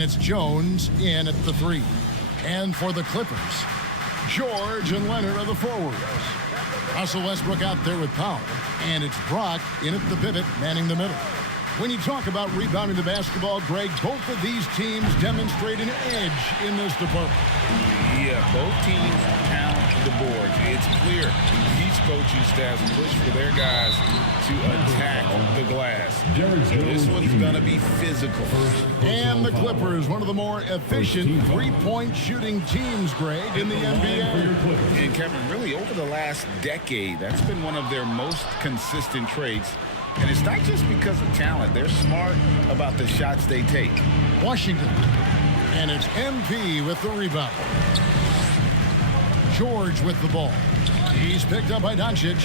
It's Jones in at the 3. And for the Clippers, George and Leonard are the forwards. Russell Westbrook out there with Powell. And it's Brock in at the pivot, manning the middle. When you talk about rebounding the basketball, Greg, both of these teams demonstrate an edge in this department. Yeah, both teams count the boards. It's clear these coaching staffs push for their guys to attack the glass. This one's going to be physical. And the Clippers, one of the more efficient three-point shooting teams, Greg, in the NBA. And Kevin, really over the last decade, that's been one of their most consistent traits. And it's not just because of talent. They're smart about the shots they take. Washington. And it's MP with the rebound. George with the ball. He's picked up by Doncic.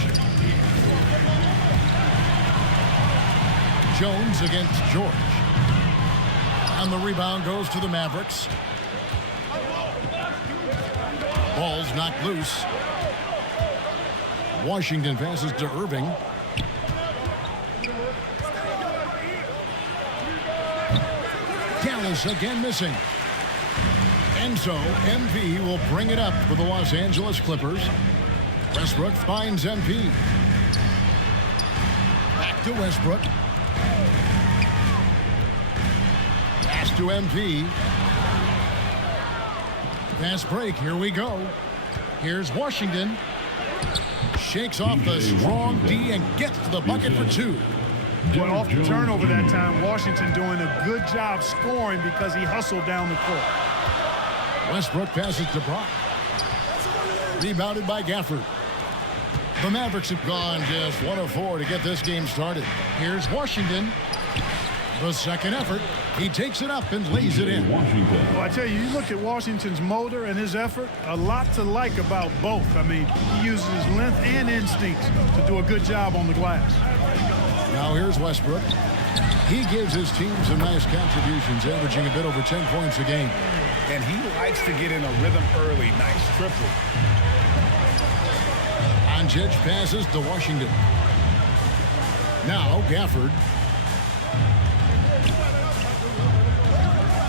Jones against George. And the rebound goes to the Mavericks. Ball's knocked loose. Washington passes to Irving. Dallas again missing. And so MP will bring it up for the Los Angeles Clippers. Westbrook finds MP. Back to Westbrook. Pass to MP. Fast break. Here we go. Here's Washington. Shakes off the strong D and gets to the bucket for 2. Well, off the turnover that time, Washington doing a good job scoring because he hustled down the court. Westbrook passes to Brock. Rebounded by Gafford. The Mavericks have gone just 1 of 4 to get this game started. Here's Washington. The second effort. He takes it up and lays it in. Well, I tell you, you look at Washington's motor and his effort, a lot to like about both. I mean, he uses his length and instincts to do a good job on the glass. Now here's Westbrook. He gives his team some nice contributions, averaging a bit over 10 points a game. And he likes to get in a rhythm early. Nice triple. Doncic passes to Washington. Now Gafford.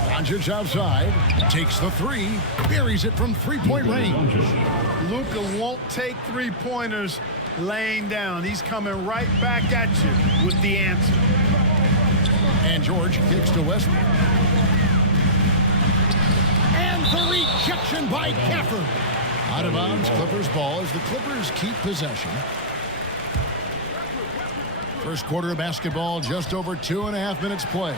Doncic outside. Takes the 3. Buries it from three-point range. Luka won't take three-pointers laying down. He's coming right back at you with the answer. And George kicks to Westbrook. And the rejection by Gafford. Out of bounds, Clippers ball as the Clippers keep possession. First quarter of basketball, just over 2.5 minutes play.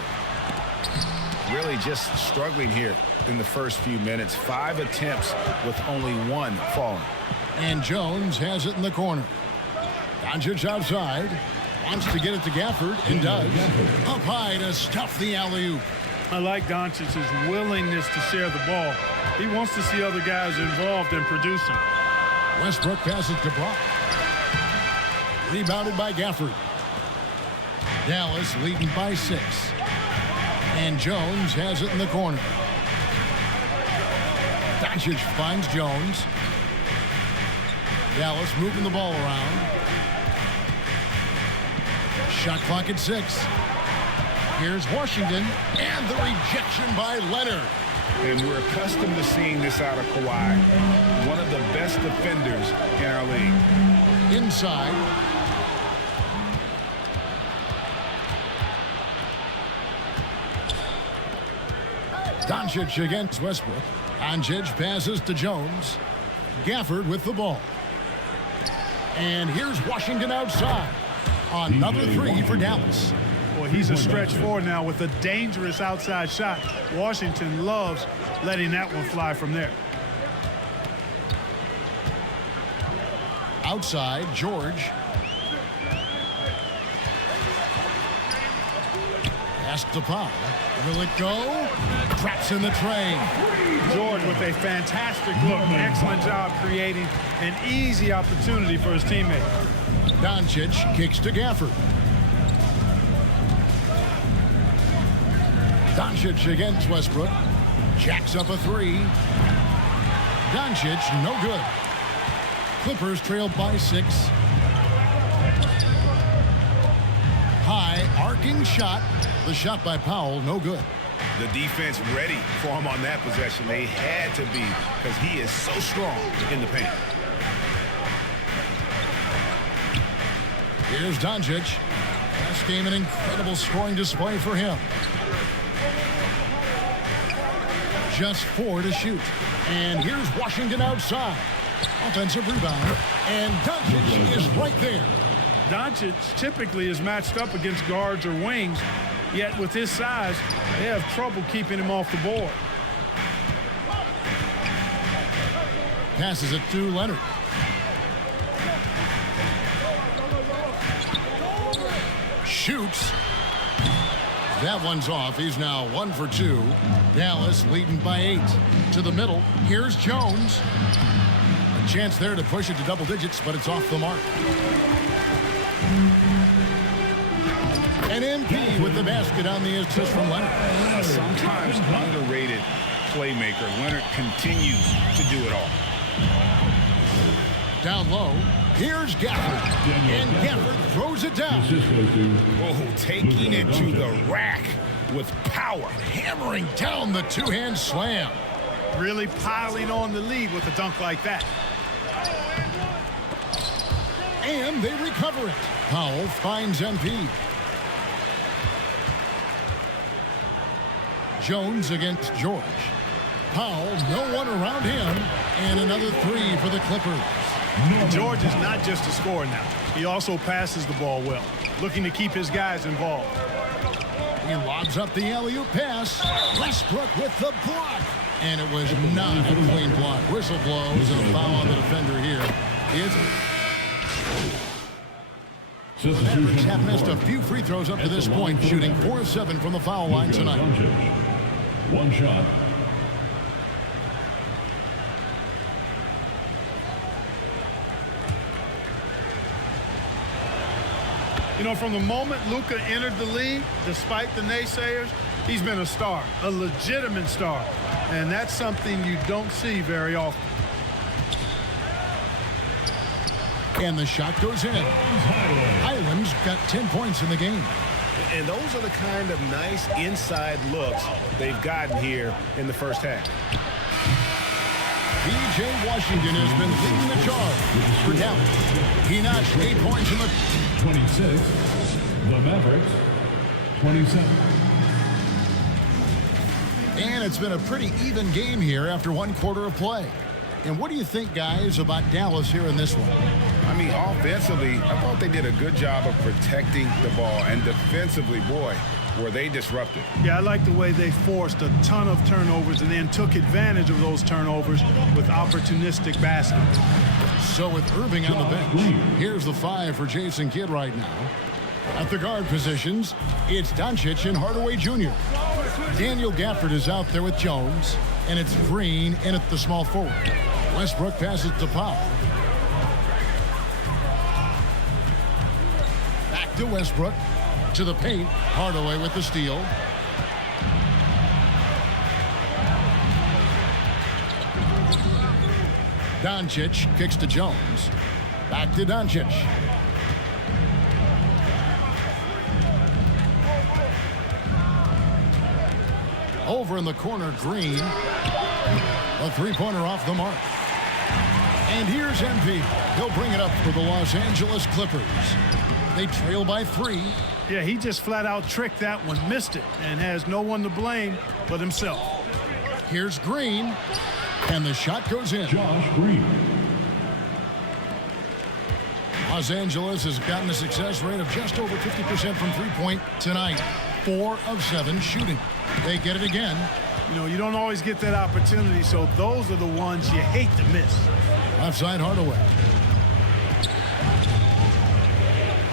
Really just struggling here in the first few minutes. 5 attempts with only 1 falling. And Jones has it in the corner. Doncic outside. Wants to get it to Gafford and does. Up high to stuff the alley-oop. I like Doncic's willingness to share the ball. He wants to see other guys involved in producing. Westbrook passes to Brock. Rebounded by Gafford. Dallas leading by 6. And Jones has it in the corner. Doncic finds Jones. Dallas moving the ball around. Shot clock at 6. Here's Washington, and the rejection by Leonard. And we're accustomed to seeing this out of Kawhi, one of the best defenders in our league. Inside. Doncic against Westbrook. Doncic passes to Jones. Gafford with the ball. And here's Washington outside. Another 3 for Dallas. Boy, he's a stretch forward now with a dangerous outside shot. Washington loves letting that one fly from there. Outside, George. Pass to Powell. Will it go? Traps in the train. George with a fantastic look. Excellent job creating an easy opportunity for his teammate. Doncic kicks to Gafford. Doncic against Westbrook. Jacks up a 3. Doncic, no good. Clippers trail by 6. High arcing shot. The shot by Powell, no good. The defense ready for him on that possession. They had to be because he is so strong in the paint. Here's Doncic. Last game, an incredible scoring display for him. Just 4 to shoot. And here's Washington outside. Offensive rebound. And Doncic is right there. Doncic typically is matched up against guards or wings, yet with his size, they have trouble keeping him off the board. Passes it to Leonard. Shoots. That one's off. He's now 1 for 2. Dallas leading by 8. To the middle. Here's Jones. A chance there to push it to double digits, but it's off the mark. An MP with the basket on the assist from Leonard. Sometimes underrated playmaker. Leonard continues to do it all. Down low. Here's Gafford. And Gafford throws it down. Oh, taking it to the rack with power. Hammering down the two-hand slam. Really piling on the lead with a dunk like that. And they recover it. Powell finds MP. Jones against George. Powell, no one around him. And another 3 for the Clippers. George is not just a scorer now. He also passes the ball well, looking to keep his guys involved. He lobs up the alley-oop pass. Westbrook with the block. And it was not a clean block. Whistle blows and a foul on the defender here. The Mavericks have missed a few free throws up to this point, shooting 4 of 7 from the foul line tonight. One shot. You know, from the moment Luka entered the league, despite the naysayers, he's been a star, a legitimate star. And that's something you don't see very often. And the shot goes in. Highland's got 10 points in the game. And those are the kind of nice inside looks they've gotten here in the first half. P.J. Washington has been leading the charge for Dallas. He notched 8 points in the 26. The Mavericks, 27. And it's been a pretty even game here after 1 quarter of play. And what do you think, guys, about Dallas here in this one? I mean, offensively, I thought they did a good job of protecting the ball. And defensively, boy, were they disruptive. Yeah, I like the way they forced a ton of turnovers and then took advantage of those turnovers with opportunistic baskets. So with Irving on the bench, here's the 5 for Jason Kidd right now. At the guard positions, it's Doncic and Hardaway Jr. Daniel Gafford is out there with Jones, and it's Green in at the small forward. Westbrook passes to Powell. Back to Westbrook. To the paint. Hardaway with the steal. Doncic kicks to Jones. Back to Doncic. Over in the corner, Green. A three-pointer off the mark. And here's MP. He'll bring it up for the Los Angeles Clippers. They trail by 3. Yeah, he just flat out tricked that one, missed it, and has no one to blame but himself. Here's Green. And the shot goes in. Josh Green. Los Angeles has gotten a success rate of just over 50% from three-point tonight. 4 of 7 shooting. They get it again. You know, you don't always get that opportunity, so those are the ones you hate to miss. Left side, Hardaway.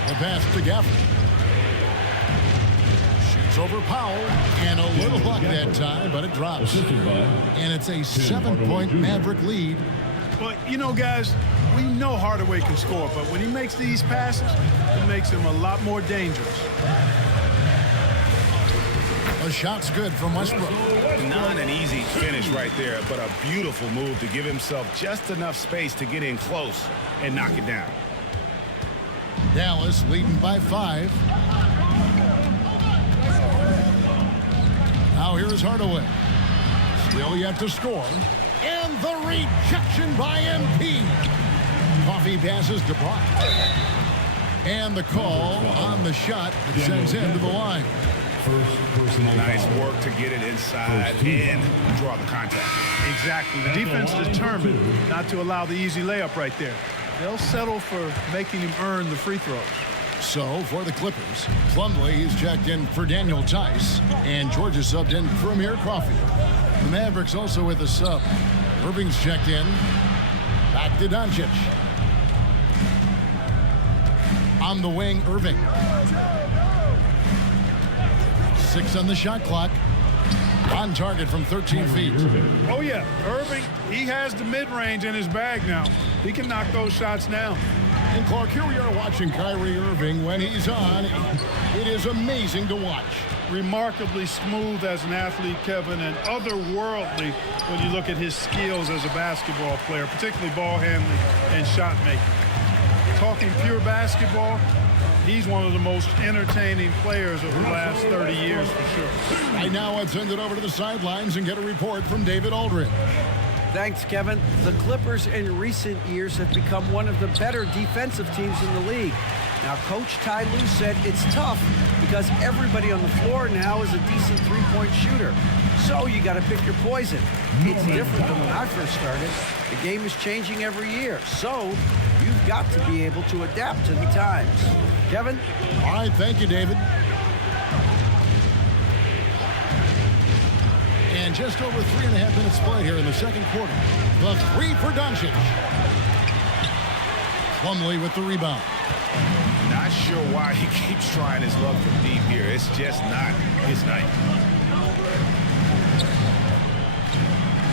The pass to Gafford. Shoots over Powell. And a little luck that time, but it drops. And it's a 7-point Maverick lead. But, you know, guys, we know Hardaway can score, but when he makes these passes, it makes him a lot more dangerous. The shot's good from Westbrook. Not an easy finish right there, but a beautiful move to give himself just enough space to get in close and knock it down. Dallas leading by 5. Now here's Hardaway. Still yet to score. And the rejection by MP. Coffee passes to Brock. And the call on the shot that sends him to the line. Nice work to get it inside and draw the contact. Exactly. The defense determined not to allow the easy layup right there. They'll settle for making him earn the free throws. So, for the Clippers, Plumlee is checked in for Daniel Tice, and George is subbed in for Amir Coffey. The Mavericks also with a sub. Irving's checked in. Back to Doncic. On the wing, Irving. 6 on the shot clock. On target from 13 feet. Oh, yeah. Irving, he has the mid-range in his bag now. He can knock those shots down. And Clark, here we are watching Kyrie Irving. When he's on, it is amazing to watch. Remarkably smooth as an athlete, Kevin, and otherworldly when you look at his skills as a basketball player, particularly ball handling and shot making. Talking pure basketball, he's one of the most entertaining players of the last 30 years for sure. Right now, let's send it over to the sidelines and get a report from David Aldridge. Thanks, Kevin. The Clippers in recent years have become one of the better defensive teams in the league. Now, Coach Ty Lue said it's tough because everybody on the floor now is a decent three-point shooter. So you got to pick your poison. It's different than when I first started. The game is changing every year. So you've got to be able to adapt to the times. Kevin? All right, thank you, David. And just over 3.5 minutes played here in the second quarter. The three for Doncic. Plumlee with the rebound. Not sure why he keeps trying his luck from deep here. It's just not his night.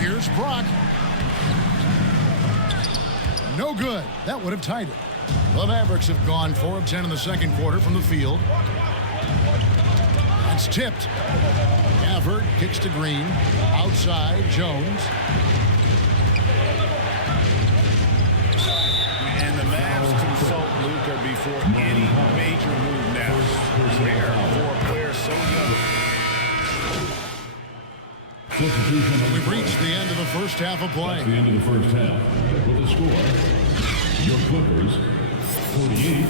Here's Brock. No good. That would have tied it. The Mavericks have gone 4 of 10 in the second quarter from the field. It's tipped. Gafford kicks to Green. Outside, Jones. And the Mavs consult Luka before any major move now. Rare for a player so young. We've reached the end of the first half of play. That's the end of the first half. With the score, your Clippers, 48.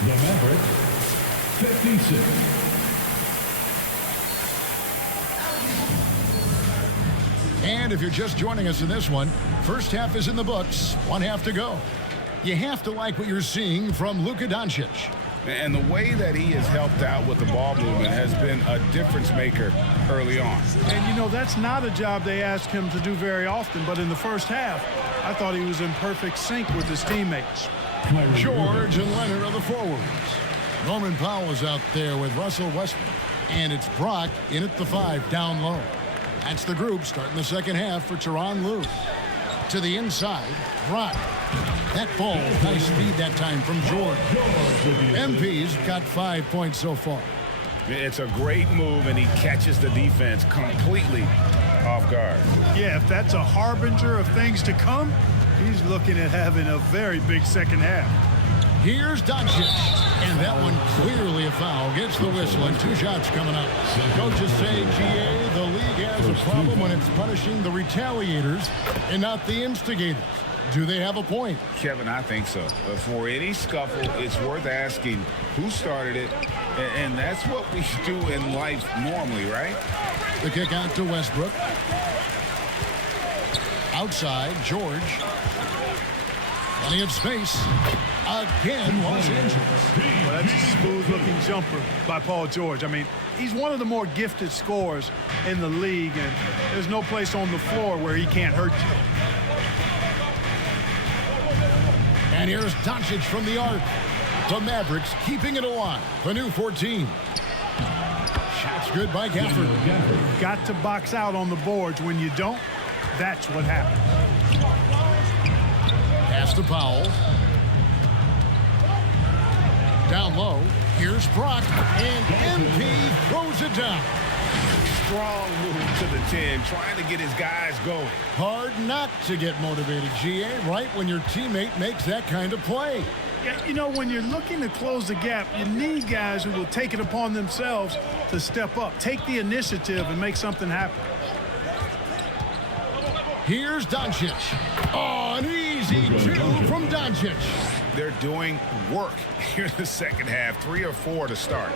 The Mavericks, 56. And if you're just joining us in this one, first half is in the books, 1 half to go. You have to like what you're seeing from Luka Doncic. And the way that he has helped out with the ball movement has been a difference maker early on. And, you know, that's not a job they ask him to do very often, but in the first half, I thought he was in perfect sync with his teammates. George and Leonard are the forwards. Norman Powell is out there with Russell Westbrook. And it's Brock in at the 5, down low. That's the group starting the second half for Tyronn Lue. To the inside, Brock. That ball, nice speed that time from George. MP's got 5 points so far. It's a great move, and he catches the defense completely off guard. Yeah, if that's a harbinger of things to come, he's looking at having a very big second half. Here's Doncic. And that one clearly a foul. Gets the whistle and 2 shots coming up. Coaches say, GA, the league has a problem when it's punishing the retaliators and not the instigators. Do they have a point? Kevin, I think so. For any scuffle, it's worth asking who started it, and that's what we do in life normally, right? The kick out to Westbrook. Outside, George. Plenty of space. Again, Los Angeles. Well, that's a smooth-looking jumper by Paul George. I mean, he's one of the more gifted scorers in the league, and there's no place on the floor where he can't hurt you. And here's Doncic from the arc. The Mavericks keeping it alive. The new 14. Shots good by Gafford. Got to box out on the boards. When you don't, that's what happens. Pass to Powell. Down low. Here's Brock. And MP throws it down. Strong move to the 10, trying to get his guys going. Hard not to get motivated, GA, right when your teammate makes that kind of play. Yeah, you know, when you're looking to close the gap, you need guys who will take it upon themselves to step up, take the initiative, and make something happen. Here's Doncic. Oh, an easy two from Doncic. They're doing work here in the second half. 3 or 4 to start.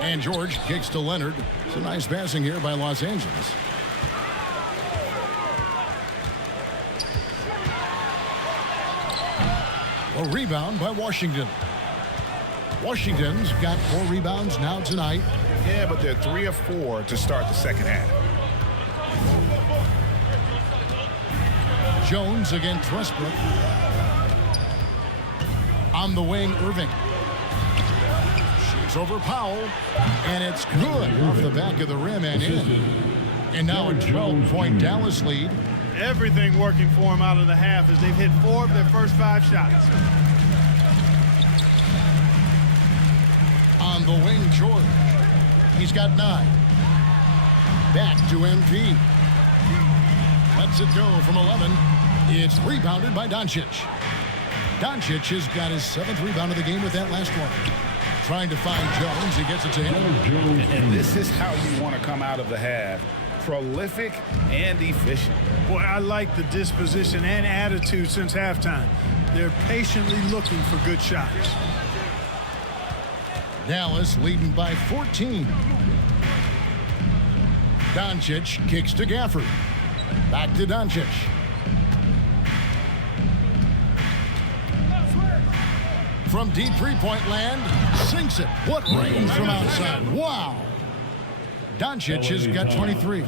And George kicks to Leonard. Some nice passing here by Los Angeles. A rebound by Washington. Washington's got 4 rebounds now tonight. Yeah, but they're 3 or 4 to start the second half. Jones against Westbrook. On the wing, Irving. Shoots over Powell. And it's good off the back of the rim and in. And now a 12-point Dallas lead. Everything working for them out of the half as they've hit 4 of their first 5 shots. On the wing, George. He's got 9. Back to MP. Lets it go from 11. It's rebounded by Doncic. Doncic has got his 7th rebound of the game with that last one. Trying to find Jones. He gets it to him. And this is how you want to come out of the half. Prolific and efficient. Boy, I like the disposition and attitude since halftime. They're patiently looking for good shots. Dallas leading by 14. Doncic kicks to Gafford. Back to Doncic. From deep three-point land, sinks it. What range from outside. Wow. Doncic has got 23.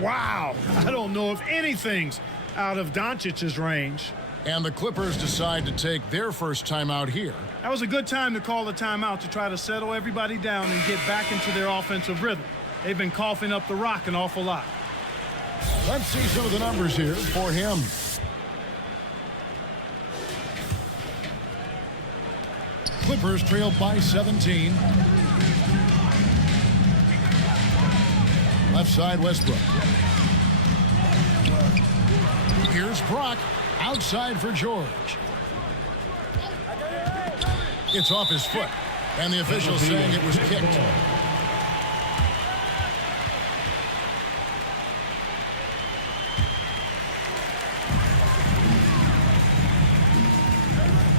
Wow. I don't know if anything's out of Doncic's range. And the Clippers decide to take their first timeout here. That was a good time to call a timeout to try to settle everybody down and get back into their offensive rhythm. They've been coughing up the rock an awful lot. Let's see some of the numbers here for him. Clippers trail by 17. Left side, Westbrook. Here's Brock. Outside for George. It's off his foot. And the official saying it was kicked.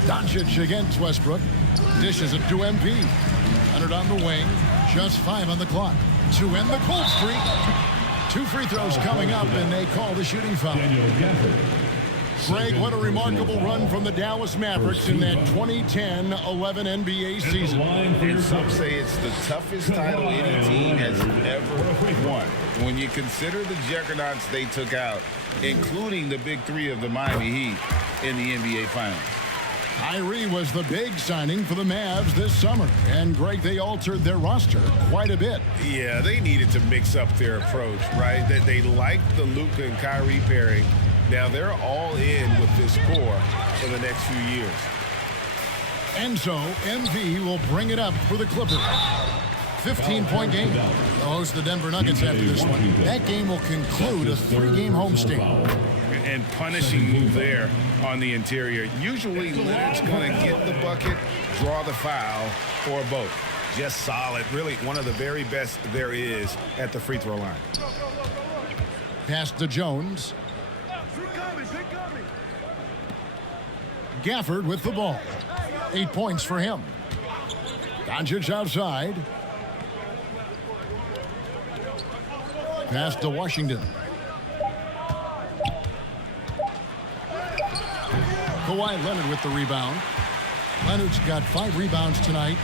Doncic against Westbrook. Dishes it to MP. Leonard on the wing. Just 5 on the clock. To end the cold streak. 2 free throws coming up, and they call the shooting foul. Greg, what a remarkable run from the Dallas Mavericks in that 2010-11 NBA season. And some say it's the toughest title any team has ever won. When you consider the juggernauts they took out, including the big 3 of the Miami Heat in the NBA Finals. Kyrie was the big signing for the Mavs this summer. And, Greg, they altered their roster quite a bit. Yeah, they needed to mix up their approach, right? They liked the Luka and Kyrie pairing. Now they're all in with this core for the next few years. And so MV will bring it up for the Clippers. 15-point game. They'll host the Denver Nuggets after this one. That game will conclude a 3-game homestand. And punishing move there on the interior. Usually Leonard's going to get the bucket, draw the foul, or both. Just solid. Really one of the very best there is at the free throw line. Pass to Jones. Gafford with the ball. 8 points for him. Doncic outside. Pass to Washington. Kawhi Leonard with the rebound. Leonard's got 5 rebounds tonight.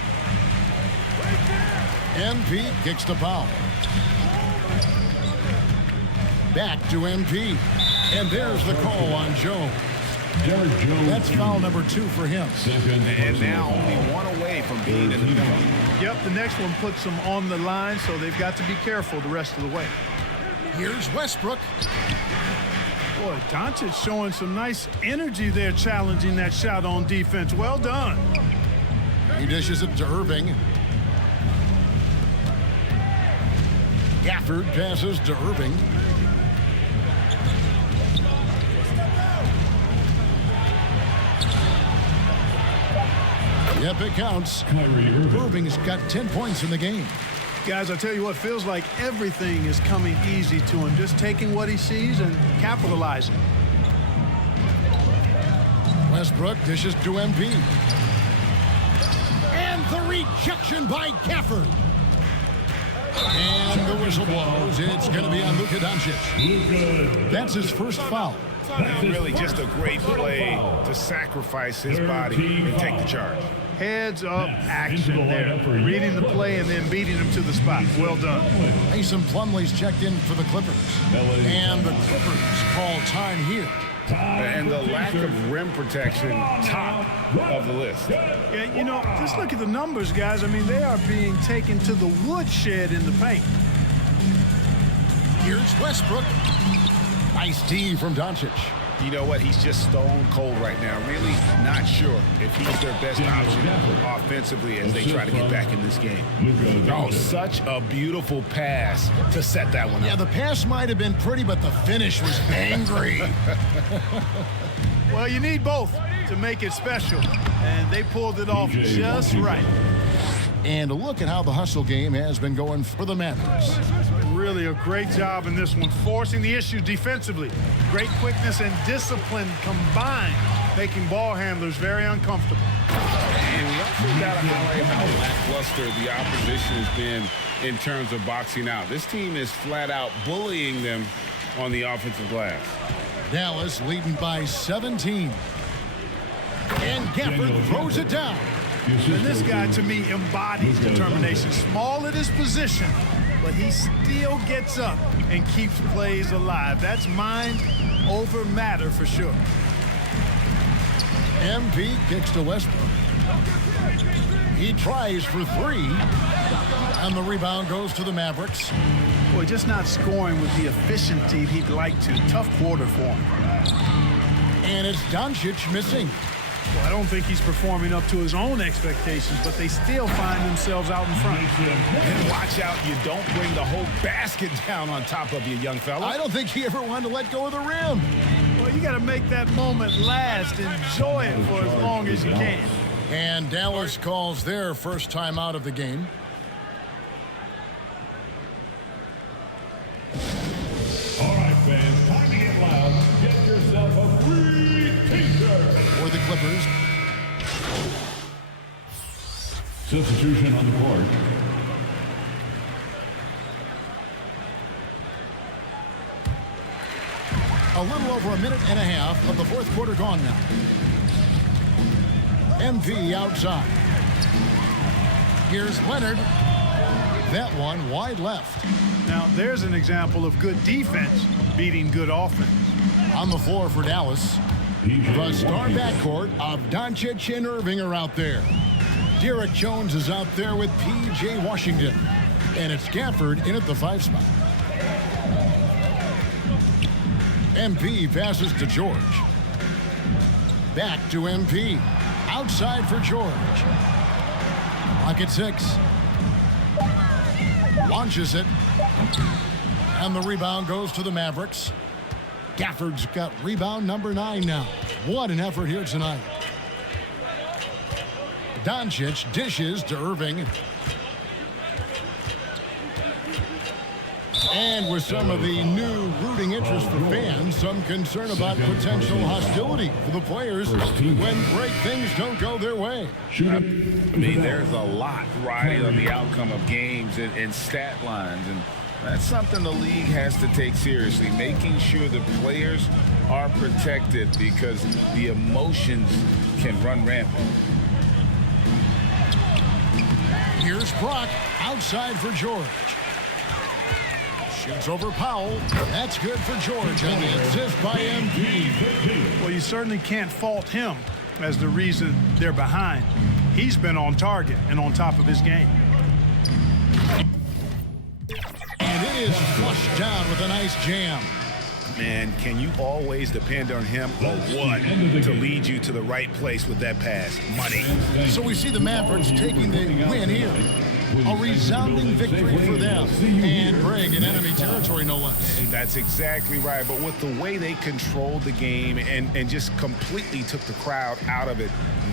MP kicks to Powell. Back to MP. And there's the call on Jones. That's foul number 2 for him. And now only 1 away from being in the penalty. Yep, the next one puts them on the line, so they've got to be careful the rest of the way. Here's Westbrook. Boy, Doncic showing some nice energy there, challenging that shot on defense. Well done. He dishes it to Irving. Gafford passes to Irving. Yep, it counts. Kyrie Irving. Irving's got 10 points in the game. Guys, I tell you what, feels like everything is coming easy to him. Just taking what he sees and capitalizing. Westbrook dishes to MP. And the rejection by Gafford. And the whistle blows. It's going to be on Luka Doncic. That's his first foul. Really just a great play to sacrifice his body and take the charge. Heads up action there. Reading the play and then beating him to the spot. Well done. Mason Plumlee's checked in for the Clippers. And the Clippers call time here. And the lack of rim protection, top of the list. Yeah, you know, just look at the numbers, guys. I mean, they are being taken to the woodshed in the paint. Here's Westbrook. Nice D from Doncic. You know what? He's just stone cold right now. Really not sure if he's their best option offensively as they try to get back in this game. Oh, such a beautiful pass to set that one up. Yeah, the pass might have been pretty, but the finish was angry. Well, you need both to make it special, and they pulled it off just right. And a look at how the hustle game has been going for the Mavericks. Really a great job in this one, forcing the issue defensively. Great quickness and discipline combined, making ball handlers very uncomfortable. And we also got to highlight how lackluster the opposition has been in terms of boxing out. This team is flat out bullying them on the offensive glass. Dallas leading by 17. And Gafford throws it down. And this guy, to me, embodies determination. Small at his position, but he still gets up and keeps plays alive. That's mind over matter for sure. MP kicks to Westbrook. He tries for three. And the rebound goes to the Mavericks. Boy, just not scoring with the efficiency he'd like to. Tough quarter for him. And it's Doncic missing. Well, I don't think he's performing up to his own expectations, but they still find themselves out in front. And watch out, you don't bring the whole basket down on top of you, young fella. I don't think he ever wanted to let go of the rim. Well, you got to make that moment last. Enjoy it for as long as you can. And Dallas calls their first time out of the game. All right, fans, time to get loud. Get yourself a free t-shirt. For the Clippers. Substitution on the court. A little over a minute and a half of the fourth quarter gone now. MP outside. Here's Leonard. That one wide left. Now, there's an example of good defense beating good offense. On the floor for Dallas. The star backcourt of Doncic and Irving are out there. Derek Jones is out there with P.J. Washington. And it's Gafford in at the 5 spot. MP passes to George. Back to MP. Outside for George. Clock at 6. Launches it. And the rebound goes to the Mavericks. Gafford's got rebound number 9 now. What an effort here tonight. Doncic dishes to Irving. And with some of the new rooting interest for fans, some concern about potential hostility for the players when great things don't go their way. I mean, there's a lot riding on the outcome of games and stat lines, and that's something the league has to take seriously, making sure the players are protected because the emotions can run rampant. Here's Brock outside for George. Shoots over Powell. That's good for George, and the assist by MP. Well, you certainly can't fault him as the reason they're behind. He's been on target and on top of his game. And it is flushed down with a nice jam. Man, can you always depend on him or what to lead you to the right place with that pass? Money. So we see the Mavericks taking the win here. A resounding victory for them and bring in enemy territory, no less. That's exactly right. But with the way they controlled the game and just completely took the crowd out of it,